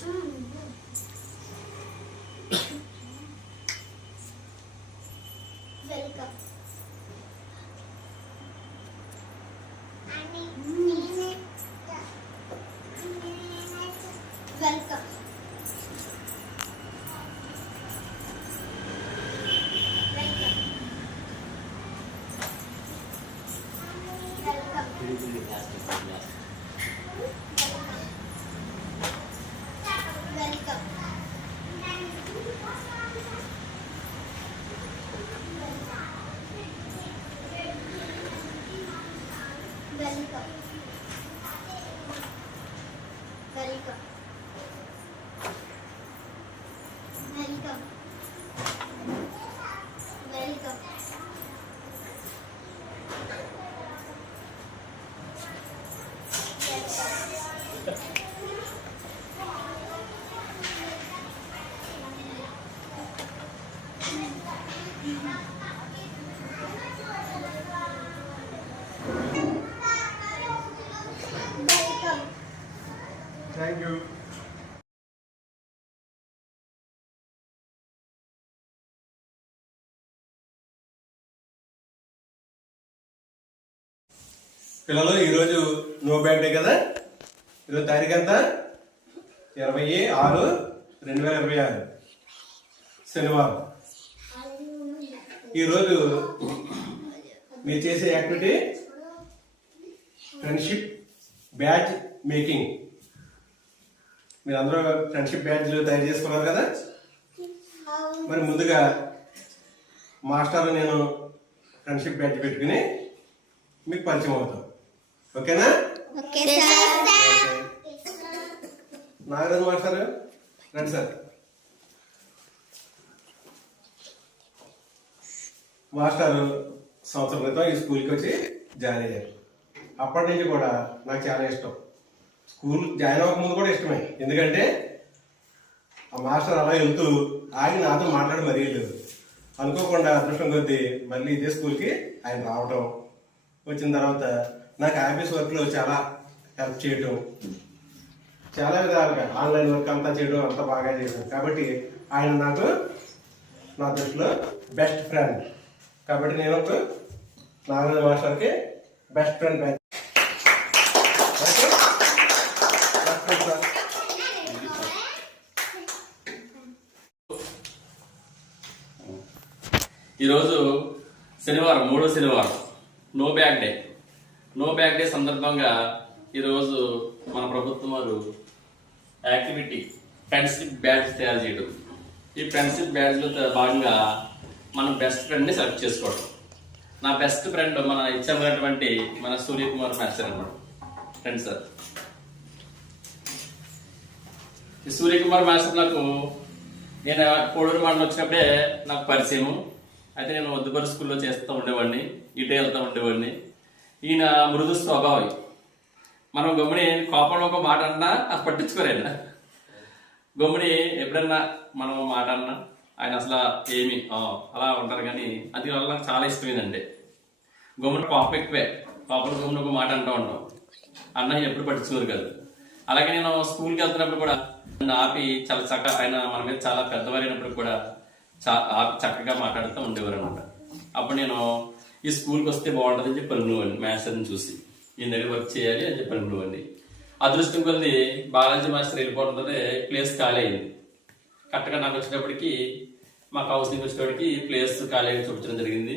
Thank you. పిల్లలు ఈరోజు no bag day కదా. ఈరోజు తారీఖు ఎంత? 26/6/2026 శనివారం. ఈరోజు మీరు చేసే యాక్టివిటీ ఫ్రెండ్షిప్ బ్యాడ్జ్ మేకింగ్. మీరు అందరూ ఫ్రెండ్షిప్ బ్యాడ్జ్లు తయారు చేసుకున్నారు కదా. మరి ముందుగా మాస్టర్ నేను ఫ్రెండ్షిప్ బ్యాడ్జ్ పెట్టుకుని మీకు పరిచయం అవుతాం. ఓకేనా? నాగరాజు మాస్టర్ రండి సార్. మాస్టర్ సంవత్సరం క్రితం ఈ స్కూల్కి వచ్చి జాయిన్ అయ్యారు. అప్పటి నుంచి కూడా నాకు చాలా ఇష్టం. స్కూల్ జాయిన్ అవ్వకముందు కూడా ఇష్టమే. ఎందుకంటే ఆ మాస్టర్ అలా వెళ్తూ ఆగి నాతో మాట్లాడి మరీ లేదు. అనుకోకుండా అదృష్టం కొద్దీ మళ్ళీ ఇదే స్కూల్కి ఆయన రావటం, వచ్చిన తర్వాత నాకు ఆఫీస్ వర్క్లో చాలా హెల్ప్ చేయటం, చాలా విధాలుగా ఆన్లైన్ వర్క్ అంతా చేయడం అంతా బాగా చేయడం. కాబట్టి ఆయన నాకు నా దృష్టిలో బెస్ట్ ఫ్రెండ్. కాబట్టి నేను ఒక నాగరాజు మాస్టర్కి బెస్ట్ ఫ్రెండ్. ఈరోజు శనివారం, 3వ శనివారం, no bag day. No bag day సందర్భంగా ఈరోజు మన ప్రభుత్వం వారు యాక్టివిటీ ఫ్రెండ్షిప్ బ్యాడ్జ్ తయారు చేయడం. ఈ ఫ్రెండ్షిప్ బ్యాడ్జ్లో భాగంగా మనం బెస్ట్ ఫ్రెండ్ని సెలెక్ట్ చేసుకోవడం. నా బెస్ట్ ఫ్రెండ్ మన ఇచ్చామన్నటువంటి మన సూర్యకుమార్ మాస్టర్ అన్నమాట. ఫ్రెండ్ సార్, ఈ సూర్యకుమార్ మాస్టర్ నాకు నేను కోడూరు మండలం వచ్చినప్పుడే నాకు పరిచయం. అయితే నేను వద్దుపరి స్కూల్లో చేస్తూ ఉండేవాడిని, ఇటే వెళ్తూ ఉండేవాడిని. ఈయన మృదు స్వభావి. మనం గమ్ముని కోపంలో ఒక మాట అన్నా అది పట్టించుకోరైనా. గమ్ముని ఎప్పుడన్నా మనం మాట అన్నా ఆయన అసలు ఏమి అలా ఉంటారు. కానీ అది వల్ల నాకు చాలా ఇష్టమైందండి. గమ్మున కోపం ఎక్కువే. కోపం గమ్మున ఒక మాట అంటూ ఉంటాం. అన్న ఎప్పుడు పట్టించుకోరు కదా. అలాగే నేను స్కూల్కి వెళ్తున్నప్పుడు కూడా ఆపి చాలా చక్కగా ఆయన మన మీద చాలా పెద్దవారైనప్పుడు కూడా చక్కగా మాట్లాడుతూ ఉండేవారు అనమాట. అప్పుడు నేను ఈ స్కూల్కి వస్తే బాగుంటుందని చెప్పి అనుకునేవాడిని. మాస్టర్ని చూసి ఈయన దగ్గర వర్క్ చేయాలి అని చెప్పి అనుకునేవాడిని. అదృష్టం కొద్ది బాలాజీ మాస్టర్ వెళ్ళిపోవడంతో ప్లేస్ ఖాళీ అయింది. కరెక్ట్గా నాకు వచ్చేటప్పటికి మా కౌన్సిలింగ్ వచ్చేటప్పటికి ప్లేస్ ఖాళీ అయ్యి చూపించడం జరిగింది.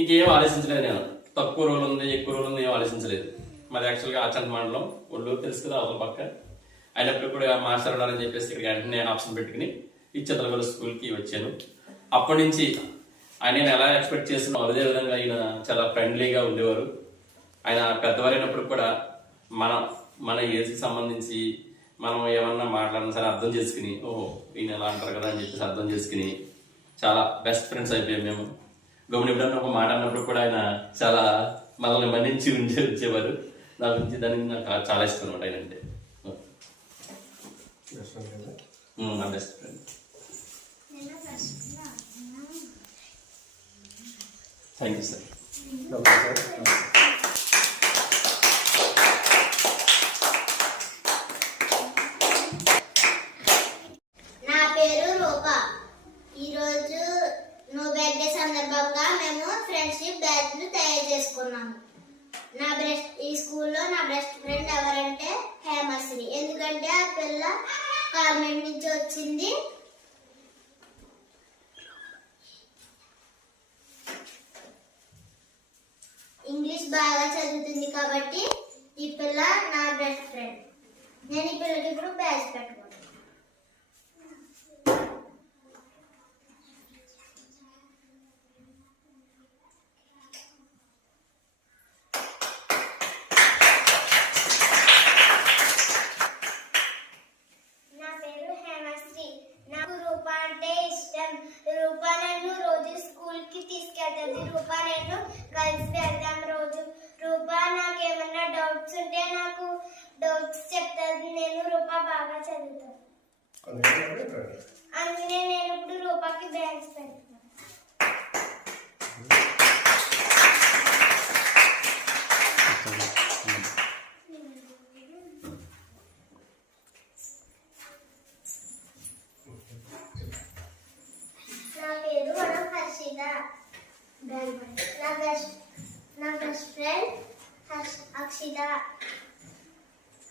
ఇంకేం ఆలోచించలేదు నేను. తక్కువ రోజులు ఉంది, ఎక్కువ రోజులు ఉంది, ఏం ఆలోచించలేదు. మరి యాక్చువల్గా ఆచంద మండలం ఒళ్ళు తెలుసు కదా, అవతల పక్క. అయినప్పుడు కూడా మాస్టర్ ఉన్నారని చెప్పేసి ఇక్కడ వెంటనే ఆప్షన్ పెట్టుకుని ఈ చిత్రగల స్కూల్కి వచ్చాను. అప్పటి నుంచి ఆయన నేను ఎలా ఎక్స్పెక్ట్ చేస్తున్నాను అదే విధంగా ఆయన చాలా ఫ్రెండ్లీగా ఉండేవారు. ఆయన పెద్దవారైనప్పుడు కూడా మన ఏజ్కి సంబంధించి మనం ఏమన్నా మాట్లాడినా సరే అర్థం చేసుకుని ఈయన ఎలా అంటారు కదా అని చెప్పేసి అర్థం చేసుకుని చాలా బెస్ట్ ఫ్రెండ్స్ అయిపోయాం మేము. గమని ఎప్పుడన్నా ఒక మాట అన్నప్పుడు కూడా ఆయన చాలా మనల్ని మన్నించి ఉంచేవారు. నా గురించి దానికి నాకు చాలా ఇష్టం అనమాట ఆయన అంటే. నా best friend. Thank you sir. పిల్ల కాన్వెంట్ నుంచి వచ్చింది. ఇంగ్లీష్ బాగా చదువుతుంది కాబట్టి ఈ పిల్ల నా బెస్ట్ ఫ్రెండ్. నేను ఈ పిల్లకి ఇప్పుడు బ్యాచ్ పెట్టుకుంటాను. నా పేరు హేమశ్రీ. నాకు రూప అంటే ఇష్టం. రూప నన్ను రోజు స్కూల్ కి తీసుకెళ్తుంది. రూప నేను కలిసి వెళ్తాం రోజు. రూప నాకు ఏమన్నా డౌట్స్ ఉంటే నాకు డౌట్స్ చెప్తాను. నేను రూప బాగా చదువుతాను. అందుకే నేను ఇప్పుడు రూపకి బ్యాగ్స్ పెడతాను. నా పేరు హర్షిత. నా బెస్ట్ ఫ్రెండ్ అక్షిత.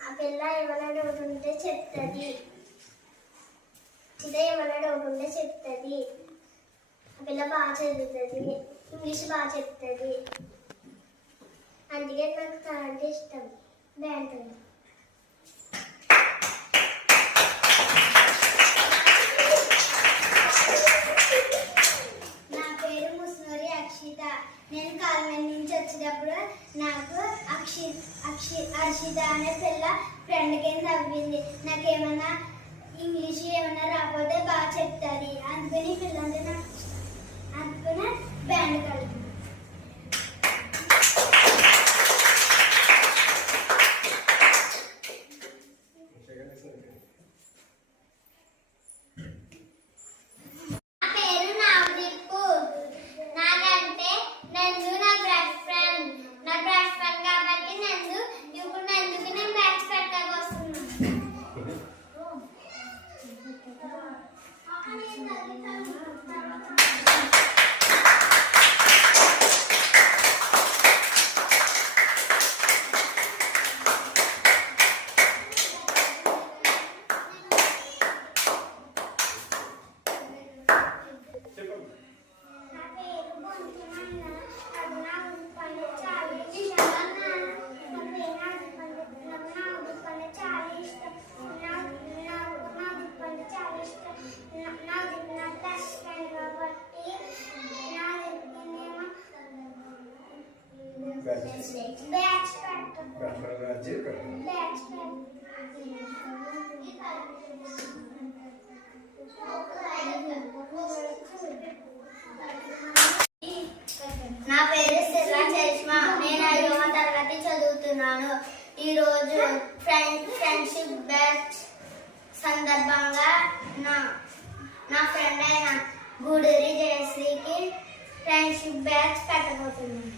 ఆ పిల్ల ఏమైనా డౌట్ ఉంటే చెప్తుంది. ఆ పిల్ల బాగా చదువుతుంది. ఇంగ్లీష్ బాగా చెప్తుంది. అందుకే నాకు చాలా ఇష్టం. బాగుంటుంది. నా పేరు ముస్నూరి అక్షిత. నేను కాన్వెంట్ నుంచి వచ్చేటప్పుడు నాకు హర్షిత అనే పిల్ల ఫ్రెండ్ కింద అవ్వింది. నాకేమన్నా ఇంగ్లీష్ ఏమన్నా రాకపోతే బాగా చెప్తుంది. అందుకని పిల్ల అంటే నాకు ఇష్టం. అందుకనే బ్యాండ్ కలిపి. నా పేరు సిర్రా చరిష్మా. నేను 5వ తరగతి చదువుతున్నాను. ఈరోజు ఫ్రెండ్షిప్ బ్యాచ్ సందర్భంగా నా ఫ్రెండ్ అయిన గూడూరి జయశ్రీకి ఫ్రెండ్షిప్ బ్యాచ్ పెట్టబోతున్నాను.